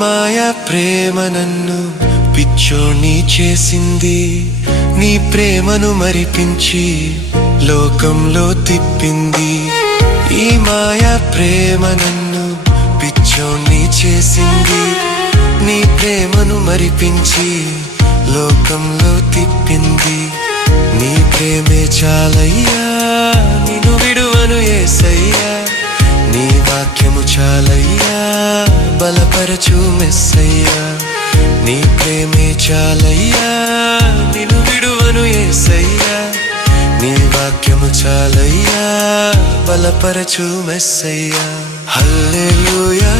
మాయా ప్రేమ నన్ను పిచ్చోణ్ణి చేసింది, నీ ప్రేమను మరిపించి లోకంలో తిప్పింది. ఈ మాయా ప్రేమ నన్ను పిచ్చోణ్ణి చేసింది, నీ ప్రేమను మరిపించి లోకంలో తిప్పింది. నీ ప్రేమే చాలయ్యా, నిన్ను విడువను యేసయ్యా, నీ వాక్యము చాలయ్యా, బలపరచు మెస్సయ్యా. నీ ప్రేమే చాలయ్యా, నిన్ను విడువను యేసయ్యా, నీ వాక్యము చాలయ్యా, బలపరచు మెస్సయ్యా. హల్లెలూయా